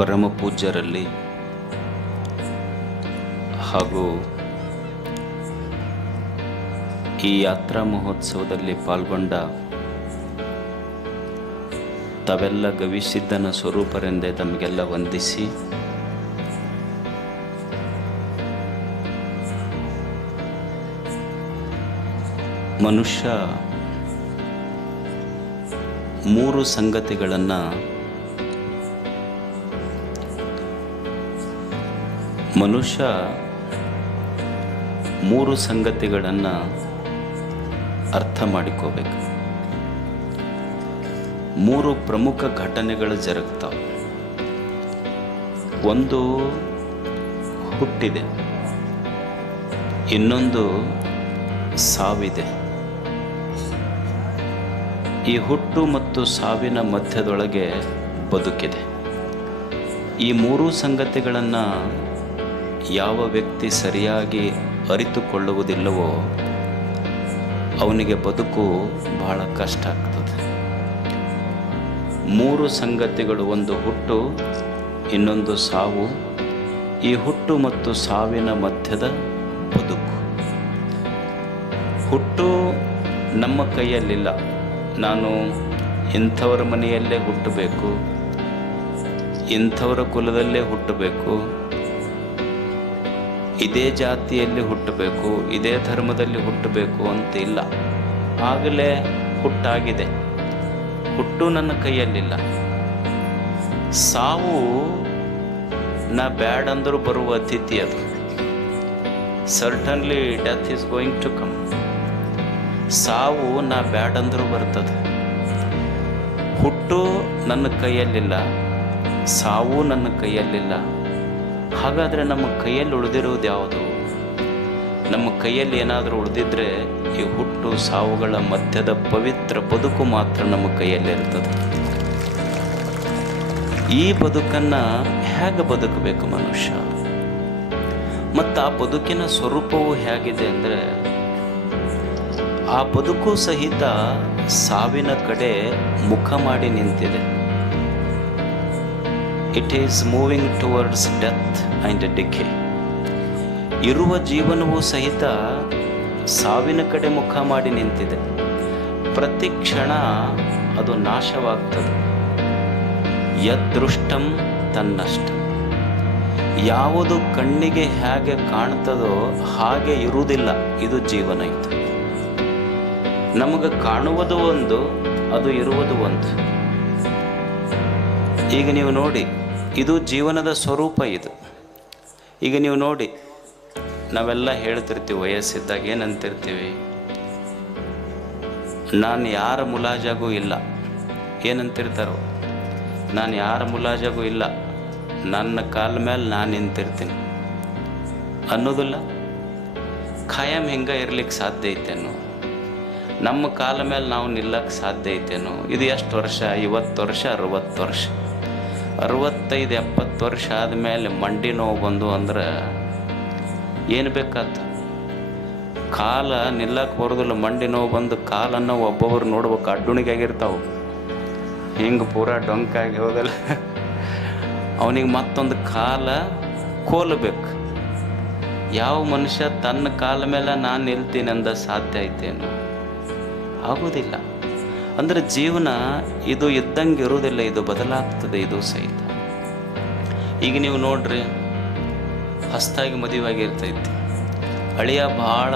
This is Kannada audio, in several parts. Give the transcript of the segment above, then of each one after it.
ಪರಮ ಪೂಜ್ಯರಲ್ಲಿ ಹಾಗೂ ಈ ಯಾತ್ರಾ ಮಹೋತ್ಸವದಲ್ಲಿ ಪಾಲ್ಗೊಂಡ ತಾವೆಲ್ಲ ಗವಿಸಿದ್ಧನ ಸ್ವರೂಪರೆಂದೇ ತಮಗೆಲ್ಲ ವಂದಿಸಿ, ಮನುಷ್ಯ ಮೂರು ಸಂಗತಿಗಳನ್ನು ಅರ್ಥ ಮಾಡಿಕೋಬೇಕು. ಮೂರು ಪ್ರಮುಖ ಘಟನೆಗಳು ಜರುಗ್ತಾವೆ. ಒಂದು ಹುಟ್ಟಿದೆ, ಇನ್ನೊಂದು ಸಾವಿದೆ. ಈ ಹುಟ್ಟು ಮತ್ತು ಸಾವಿನ ಮಧ್ಯದೊಳಗೆ ಬದುಕಿದೆ. ಈ ಮೂರೂ ಸಂಗತಿಗಳನ್ನು ಯಾವ ವ್ಯಕ್ತಿ ಸರಿಯಾಗಿ ಅರಿತುಕೊಳ್ಳುವುದಿಲ್ಲವೋ ಅವನಿಗೆ ಬದುಕು ಬಹಳ ಕಷ್ಟ ಆಗ್ತದೆ. ಮೂರು ಸಂಗತಿಗಳು, ಒಂದು ಹುಟ್ಟು, ಇನ್ನೊಂದು ಸಾವು, ಈ ಹುಟ್ಟು ಮತ್ತು ಸಾವಿನ ಮಧ್ಯದ ಬದುಕು. ಹುಟ್ಟು ನಮ್ಮ ಕೈಯಲ್ಲಿಲ್ಲ. ನಾನು ಇಂಥವರ ಮನೆಯಲ್ಲೇ ಹುಟ್ಟಬೇಕು, ಇಂಥವರ ಕುಲದಲ್ಲೇ ಹುಟ್ಟಬೇಕು, ಇದೇ ಜಾತಿಯಲ್ಲಿ ಹುಟ್ಟಬೇಕು, ಇದೇ ಧರ್ಮದಲ್ಲಿ ಹುಟ್ಟಬೇಕು ಅಂತ ಇಲ್ಲ. ಆಗಲೇ ಹುಟ್ಟಾಗಿದೆ. ಹುಟ್ಟು ನನ್ನ ಕೈಯಲ್ಲಿಲ್ಲ. ಸಾವು ನಾ ಬ್ಯಾಡ್ ಅಂದರೂ ಬರುವ ಅತಿಥಿ. ಅದು certainly death is going to come. ಸಾವು ನಾ ಬ್ಯಾಡ್ ಅಂದರೂ ಬರ್ತದೆ. ಹುಟ್ಟು ನನ್ನ ಕೈಯಲ್ಲಿಲ್ಲ, ಸಾವು ನನ್ನ ಕೈಯಲ್ಲಿಲ್ಲ. ಹಾಗಾದರೆ ನಮ್ಮ ಕೈಯಲ್ಲಿ ಉಳಿದಿರುವುದು ಯಾವುದು? ನಮ್ಮ ಕೈಯಲ್ಲಿ ಏನಾದರೂ ಉಳಿದಿದ್ರೆ ಈ ಹುಟ್ಟು ಸಾವುಗಳ ಮಧ್ಯದ ಪವಿತ್ರ ಬದುಕು ಮಾತ್ರ ನಮ್ಮ ಕೈಯಲ್ಲಿರ್ತದೆ. ಈ ಬದುಕನ್ನು ಹೇಗೆ ಬದುಕಬೇಕು ಮನುಷ್ಯ? ಮತ್ತು ಆ ಬದುಕಿನ ಸ್ವರೂಪವು ಹೇಗಿದೆ ಅಂದರೆ, ಆ ಬದುಕು ಸಹಿತ ಸಾವಿನ ಕಡೆ ಮುಖ ಮಾಡಿ ನಿಂತಿದೆ. It is moving towards death and decay. ಇರುವ ಜೀವನವೂ ಸಹಿತ ಸಾವಿನ ಕಡೆ ಮುಖ ಮಾಡಿ ನಿಂತಿದೆ. ಪ್ರತಿ ಕ್ಷಣ ಅದು ನಾಶವಾಗ್ತದೆ. ಯದೃಷ್ಟಂ ತನ್ನಷ್ಟ. ಯಾವುದು ಕಣ್ಣಿಗೆ ಹೇಗೆ ಕಾಣ್ತದೋ ಹಾಗೆ ಇರುವುದಿಲ್ಲ. ಇದು ಜೀವನ. ಇದು ನಮಗೆ ಕಾಣುವುದು ಒಂದು, ಅದು ಇರುವುದು ಒಂದು. ಈಗ ನೀವು ನೋಡಿ, ಇದು ಜೀವನದ ಸ್ವರೂಪ. ಇದು ಈಗ ನೀವು ನೋಡಿ, ನಾವೆಲ್ಲ ಹೇಳ್ತಿರ್ತೀವಿ ವಯಸ್ಸಿದ್ದಾಗ ಏನಂತಿರ್ತೀವಿ, ನಾನು ಯಾರ ಮುಲಾಜಾಗೂ ಇಲ್ಲ. ಏನಂತಿರ್ತಾರೋ, ನಾನು ಯಾರ ಮುಲಾಜಾಗೂ ಇಲ್ಲ, ನನ್ನ ಕಾಲ ಮೇಲೆ ನಾನು ನಿಂತಿರ್ತೀನಿ ಅನ್ನೋದಿಲ್ಲ. ಖಾಯಂ ಹಿಂಗೆ ಇರ್ಲಿಕ್ಕೆ ಸಾಧ್ಯ ಐತೇನೋ? ನಮ್ಮ ಕಾಲ ಮೇಲೆ ನಾವು ನಿಲ್ಲಕ್ಕೆ ಸಾಧ್ಯ ಐತೇನೋ? ಇದು ಎಷ್ಟು ವರ್ಷ? 50 ವರ್ಷ, 60 ವರ್ಷ, 65, 70 ವರ್ಷ ಆದಮೇಲೆ ಮಂಡಿ ನೋವು ಬಂದು ಅಂದ್ರೆ ಏನು ಬೇಕಾತ? ಕಾಲ ನಿಲ್ಲಕ್ಕೆ ಬರೋದಿಲ್ಲ. ಮಂಡಿ ನೋವು ಬಂದು ಕಾಲನ್ನು ಒಬ್ಬೊಬ್ರು ನೋಡ್ಬೇಕು, ಅಡ್ಡುಣಿಗಾಗಿರ್ತಾವೆ, ಹಿಂಗೆ ಪೂರಾ ಡೊಂಕಾಗಿ ಹೋಗಲ್ಲ. ಅವನಿಗೆ ಮತ್ತೊಂದು ಕಾಲ ಕೋಲ್ಬೇಕು. ಯಾವ ಮನುಷ್ಯ ತನ್ನ ಕಾಲ ಮೇಲೆ ನಾನು ನಿಲ್ತೀನಿ ಅಂದ ಸಾಧ್ಯ ಐತೇನು? ಆಗೋದಿಲ್ಲ. ಅಂದರೆ ಜೀವನ ಇದು ಇದ್ದಂಗೆ ಇರುವುದಿಲ್ಲ, ಇದು ಬದಲಾಗ್ತದೆ. ಇದು ಸಹಿತ ಈಗ ನೀವು ನೋಡ್ರಿ, ಹೊಸ್ದಾಗಿ ಮದುವೆಯಾಗಿರ್ತೈತಿ, ಅಳಿಯ ಭಾಳ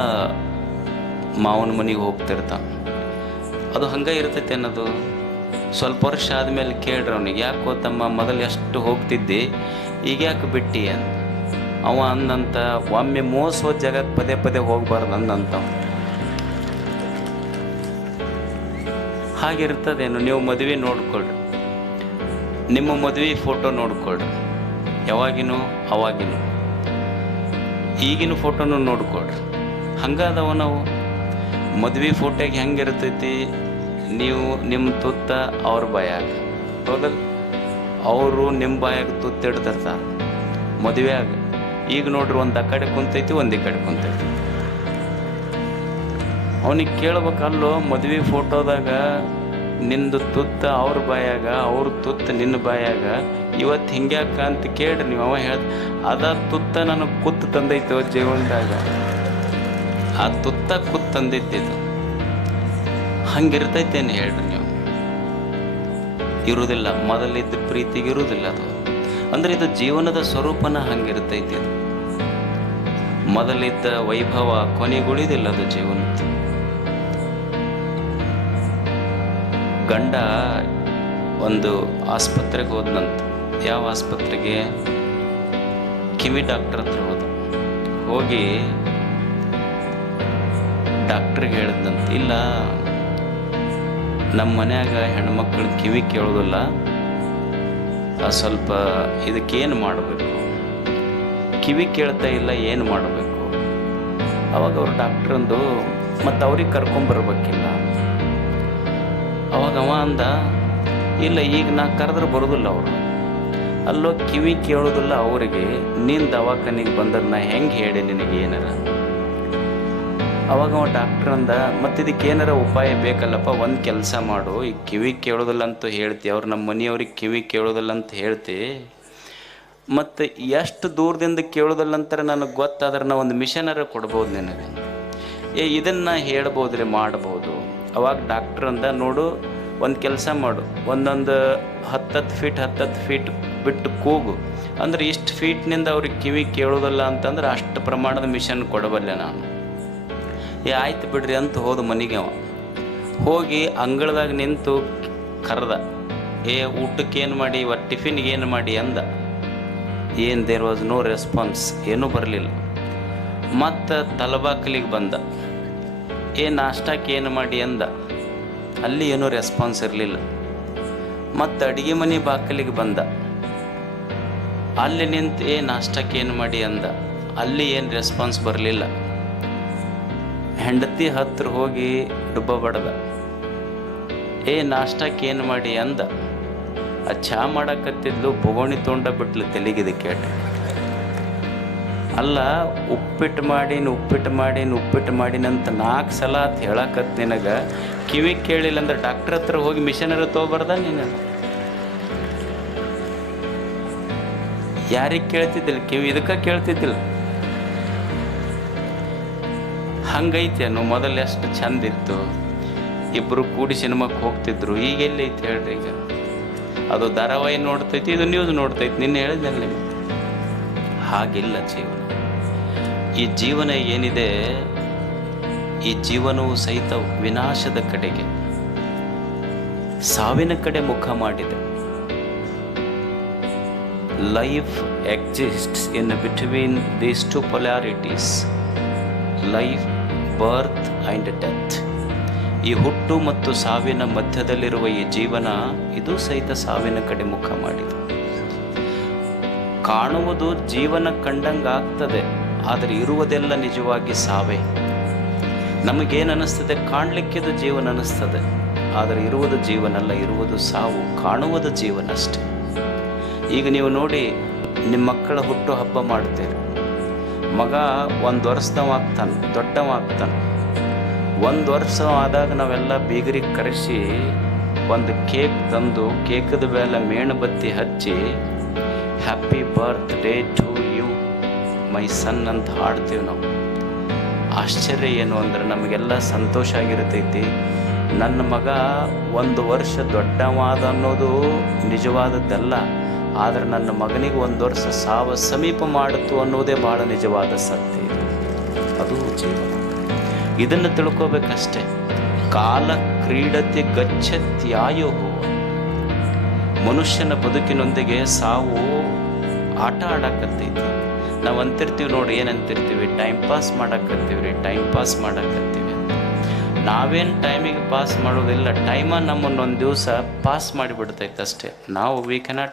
ಮಾವನ ಮನೆಗೆ ಹೋಗ್ತಿರ್ತಾನೆ. ಅದು ಹಂಗೆ ಇರ್ತೈತಿ ಅನ್ನೋದು. ಸ್ವಲ್ಪ ವರ್ಷ ಆದಮೇಲೆ ಕೇಳ್ರಿ ಅವನಿಗೆ, ಯಾಕೆ ಗೊತ್ತಮ್ಮ ಮೊದಲು ಎಷ್ಟು ಹೋಗ್ತಿದ್ದಿ, ಈಗ ಯಾಕೆ ಬಿಟ್ಟಿ ಅಂತ. ಅವ ಅಂದಂತ, ಒಮ್ಮೆ ಮೋಸ ಜಾಗಕ್ಕೆ ಪದೇ ಪದೇ ಹೋಗ್ಬಾರ್ದು ಅಂದಂತ. ಹಾಗಿರ್ತದೇನು? ನೀವು ಮದುವೆ ನೋಡ್ಕೊಳ್ರಿ, ನಿಮ್ಮ ಮದುವೆ ಫೋಟೋ ನೋಡ್ಕೊಳ್ರಿ, ಯಾವಾಗಿನೂ ಅವಾಗಿನೂ. ಈಗಿನ ಫೋಟೋನು ನೋಡ್ಕೊಳ್ರಿ. ಹಂಗಾದವ ನಾವು ಮದುವೆ ಫೋಟೋಗೆ ಹೆಂಗಿರ್ತೈತಿ, ನೀವು ನಿಮ್ಮ ತುತ್ತ ಅವ್ರ ಬಾಯಾಗ, ಹೌದಲ್ಲ? ಅವರು ನಿಮ್ಮ ಬಾಯಾಗ ತುತ್ತಿಡ್ತಿರ್ತಾರೆ ಮದುವೆಯಾಗ. ಈಗ ನೋಡ್ರಿ, ಒಂದು ಆ ಕಡೆ ಕುಂತೈತಿ, ಒಂದು ಈ ಕಡೆ ಕುಂತೈತಿ. ಅವನಿಗೆ ಕೇಳ್ಬೇಕಲ್ಲೋ, ಮದುವೆ ಫೋಟೋದಾಗ ನಿಂದು ತುತ್ತ ಅವ್ರ ಬಾಯಾಗ, ಅವ್ರ ತುತ್ತ ನಿನ್ನ ಬಾಯಾಗ, ಇವತ್ತು ಹಿಂಗ್ಯಾಕ ಅಂತ ಕೇಳ್ರಿ ನೀವು. ಅವ ಹೇಳ್ದ, ಅದ ತುತ್ತ ನನಗೆ ಕುತ್ತು ತಂದೈತೋ ಜೀವನದಾಗ, ಆ ತುತ್ತ ಕುತ್ತು ತಂದಿದ್ದಿದ್ದು. ಹಂಗಿರ್ತೈತೇನು ಹೇಳ್ರಿ ನೀವು? ಇರುವುದಿಲ್ಲ. ಮೊದಲಿದ್ದ ಪ್ರೀತಿಗೆ ಇರುವುದಿಲ್ಲ ಅದು. ಅಂದರೆ ಇದು ಜೀವನದ ಸ್ವರೂಪನ ಹಂಗಿರ್ತೈತಿ. ಇದು ಮೊದಲಿದ್ದ ವೈಭವ ಕೊನೆಗುಳಿದಿಲ್ಲ ಅದು ಜೀವನದ. ಗಂಡ ಒಂದು ಆಸ್ಪತ್ರೆಗೆ ಹೋದ್ನಂತ. ಯಾವ ಆಸ್ಪತ್ರೆಗೆ? ಕಿವಿ ಡಾಕ್ಟರ್ ಹತ್ರ ಹೋದ. ಹೋಗಿ ಡಾಕ್ಟ್ರಿಗೆ ಹೇಳಿದ್ನಂತ, ಇಲ್ಲ ನಮ್ಮ ಮನ್ಯಾಗ ಹೆಣ್ಮಕ್ಳು ಕಿವಿ ಕೇಳೋದಿಲ್ಲ, ಸ್ವಲ್ಪ ಇದಕ್ಕೇನು ಮಾಡಬೇಕು, ಕಿವಿ ಕೇಳ್ತಾ ಇಲ್ಲ, ಏನು ಮಾಡಬೇಕು? ಅವಾಗ ಅವ್ರು ಡಾಕ್ಟ್ರಂದು, ಮತ್ತು ಅವ್ರಿಗೆ ಕರ್ಕೊಂಬರ್ಬೇಕಿಲ್ಲ. ಅವಾಗ ಅವ ಅಂದ, ಇಲ್ಲ ಈಗ ನಾ ಕರೆದ್ರೆ ಬರೋದಿಲ್ಲ ಅವರು, ಅಲ್ಲೋ ಕಿವಿ ಕೇಳೋದಿಲ್ಲ ಅವರಿಗೆ, ನೀನು ದವಾಖಾನಿಗೆ ಬಂದದ್ದು ನಾ ಹೆಂಗೆ ಹೇಳಿ ನಿನಗೆ ಏನಾರ? ಅವಾಗ ಅವ ಡಾಕ್ಟ್ರ್ ಅಂದ, ಮತ್ತು ಇದಕ್ಕೆ ಏನಾರ ಉಪಾಯ ಬೇಕಲ್ಲಪ್ಪ, ಒಂದು ಕೆಲಸ ಮಾಡು, ಈಗ ಕಿವಿ ಕೇಳೋದಿಲ್ಲ ಅಂತ ಹೇಳ್ತಿ, ಅವ್ರು ನಮ್ಮ ಮನೆಯವ್ರಿಗೆ ಕಿವಿ ಕೇಳೋದಿಲ್ಲ ಅಂತ ಹೇಳ್ತಿ, ಮತ್ತು ಎಷ್ಟು ದೂರದಿಂದ ಕೇಳೋದಿಲ್ಲ ಅಂತಾರೆ ನನಗೆ ಗೊತ್ತಾದ್ರೆ ನಾ ಒಂದು ಮಿಷನರ ಕೊಡ್ಬೋದು ನಿನಗೆ, ಇದನ್ನು ಹೇಳ್ಬೋದ್ರಿ, ಮಾಡ್ಬೋದು. ಅವಾಗ ಡಾಕ್ಟ್ರ್ ಅಂದ, ನೋಡು ಒಂದು ಕೆಲಸ ಮಾಡು, ಒಂದೊಂದು 10 ಫೀಟ್ ಬಿಟ್ಟು ಕೂಗು, ಅಂದರೆ ಇಷ್ಟು ಫೀಟ್ನಿಂದ ಅವ್ರಿಗೆ ಕಿವಿ ಕೇಳೋದಿಲ್ಲ ಅಂತಂದ್ರೆ ಅಷ್ಟು ಪ್ರಮಾಣದ ಮಿಷನ್ ಕೊಡಬಲ್ಲೆ ನಾನು. ಆಯ್ತು ಬಿಡ್ರಿ ಅಂತ ಹೋದ ಮನೆಗೆ. ಅವ ಹೋಗಿ ಅಂಗಳದಾಗ ನಿಂತು ಕರೆದ, ಊಟಕ್ಕೆ ಏನು ಮಾಡಿ, ಇವತ್ತು ಟಿಫಿನ್ಗೆ ಏನು ಮಾಡಿ ಅಂದ. ದೇರ್ ವಾಸ್ ನೋ ರೆಸ್ಪಾನ್ಸ್, ಏನೂ ಬರಲಿಲ್ಲ. ಮತ್ತು ತಲಬಾಕಲಿಗೆ ಬಂದ, ನಾಷ್ಟಕ್ಕೆ ಏನು ಮಾಡಿ ಅಂದ. ಅಲ್ಲಿ ಏನೂ ರೆಸ್ಪಾನ್ಸ್ ಇರಲಿಲ್ಲ. ಮತ್ತು ಅಡುಗೆ ಮನೆ ಬಾಕಲಿಗೆ ಬಂದ, ಅಲ್ಲಿ ನಿಂತು ನಾಷ್ಟಕ್ಕೆ ಏನು ಮಾಡಿ ಅಂದ. ಅಲ್ಲಿ ಏನು ರೆಸ್ಪಾನ್ಸ್ ಬರಲಿಲ್ಲ. ಹೆಂಡತಿ ಹತ್ರ ಹೋಗಿ ಡುಬ್ಬ ಬಡ್ದ, ನಾಷ್ಟಕ್ಕೆ ಏನು ಮಾಡಿ ಅಂದ. ಚಹಾ ಮಾಡಕತ್ತಿದ್ಲು, ಬೊಗೋಣಿ ತೊಂಡ ಬಿಟ್ಲು ತೆಲಿಗಿದೆ ಕೇಟ. ಅಲ್ಲ, ಉಪ್ಪಿಟ್ಟು ಮಾಡೀನಿ ಅಂತ 4 ಸಲ ಅಂತ ಹೇಳಕತ್ತು ನಿನಗೆ, ಕಿವಿ ಕೇಳಿಲ್ಲ ಅಂದ್ರೆ ಡಾಕ್ಟ್ರ್ ಹತ್ರ ಹೋಗಿ ಮಿಷನರಿ ತೊಗೊಬಾರ್ದ ನೀನು? ಯಾರಿಗೆ ಕೇಳ್ತಿದ್ದಿಲ್ಲ ಕಿವಿ? ಇದಕ್ಕೆ ಕೇಳ್ತಿದ್ದಿಲ್ಲ. ಹಂಗೈತೇನು? ಮೊದಲು ಎಷ್ಟು ಚಂದಿತ್ತು, ಇಬ್ಬರು ಕೂಡಿ ಸಿನಿಮಾಕ್ಕೆ ಹೋಗ್ತಿದ್ರು. ಈಗ ಎಲ್ಲೈತಿ ಹೇಳ್ರಿ? ಈಗ ಅದು ಧಾರಾವಾಹಿ ನೋಡ್ತೈತಿ, ಇದು ನ್ಯೂಸ್ ನೋಡ್ತೈತಿ. ನಿನ್ನೆ ಹೇಳಿದ್ನಲ್ಲ ನಿಮಗೆ. ಹಾಗಿಲ್ಲ ಜೀವನ. ಈ ಜೀವನ ಏನಿದೆ, ಈ ಜೀವನವು ಸಹಿತ ವಿನಾಶದ ಕಡೆಗೆ, ಸಾವಿನ ಕಡೆ ಮುಖ ಮಾಡಿದೆ. Life exists in between these 2 polarities, life, birth and death. ಈ ಹುಟ್ಟು ಮತ್ತು ಸಾವಿನ ಮಧ್ಯದಲ್ಲಿರುವ ಈ ಜೀವನ, ಇದು ಸಹಿತ ಸಾವಿನ ಕಡೆ ಮುಖ ಮಾಡಿದೆ. ಕಾಣುವುದು ಜೀವನ ಕಂಡಂಗಾಗ್ತದೆ, ಆದರೆ ಇರುವುದೆಲ್ಲ ನಿಜವಾಗಿ ಸಾವೇ. ನಮಗೇನು ಅನ್ನಿಸ್ತದೆ? ಕಾಣಲಿಕ್ಕಿದು ಜೀವನ ಅನ್ನಿಸ್ತದೆ, ಆದರೆ ಇರುವುದು ಜೀವನಲ್ಲ, ಇರುವುದು ಸಾವು. ಕಾಣುವುದು ಜೀವನ ಅಷ್ಟೆ. ಈಗ ನೀವು ನೋಡಿ, ನಿಮ್ಮ ಮಕ್ಕಳ ಹುಟ್ಟು ಹಬ್ಬ ಮಾಡ್ತೀರಿ. ಮಗ 1 ವರ್ಷದವಾಗ್ತಾನೆ, ದೊಡ್ಡವಾಗ್ತಾನೆ. 1 ವರ್ಷ ಆದಾಗ ನಾವೆಲ್ಲ ಬೀಗರಿಗೆ ಕರೆಸಿ ಒಂದು ಕೇಕ್ ತಂದು, ಕೇಕದ ಮೇಲೆ ಮೇಣಬತ್ತಿ ಹಚ್ಚಿ, happy birthday to you my son ಅಂತ ಹಾಡ್ತೀವಿ ನಾವು. ಆಶ್ಚರ್ಯ ಏನು ಅಂದರೆ, ನಮಗೆಲ್ಲ ಸಂತೋಷ ಆಗಿರ್ತೈತಿ. ನನ್ನ ಮಗ 1 ವರ್ಷ ದೊಡ್ಡವಾದ ಅನ್ನೋದು ನಿಜವಾದದ್ದಲ್ಲ, ಆದರೆ ನನ್ನ ಮಗನಿಗೆ 1 ವರ್ಷ ಸಾವ ಸಮೀಪ ಮಾಡಿತು ಅನ್ನೋದೇ ಭಾಳ ನಿಜವಾದ ಸತ್ಯ. ಅದು ಜೀವನ. ಇದನ್ನು ತಿಳ್ಕೋಬೇಕಷ್ಟೆ. ಕಾಲ ಕ್ರೀಡತೆ ಗಚ್ಚತ್ಯಾಯೋ. ಮನುಷ್ಯನ ಬದುಕಿನೊಂದಿಗೆ ಸಾವು ಆಟ ಆಡಕತ್ತೈತಿ. ನಾವು ಅಂತಿರ್ತೀವಿ ನೋಡಿ, ಏನಂತಿರ್ತೀವಿ? Time pass ಮಾಡಕತ್ತೀವಿ. ನಾವೇನು ಟೈಮಿಗೆ ಪಾಸ್ ಮಾಡೋದಿಲ್ಲ, ಟೈಮ ನಮ್ಮನ್ನೊಂದು ದಿವಸ ಪಾಸ್ ಮಾಡಿಬಿಡ್ತೈತೆ ಅಷ್ಟೇ. ನಾವು ವಿ ಕೆನಾಟ್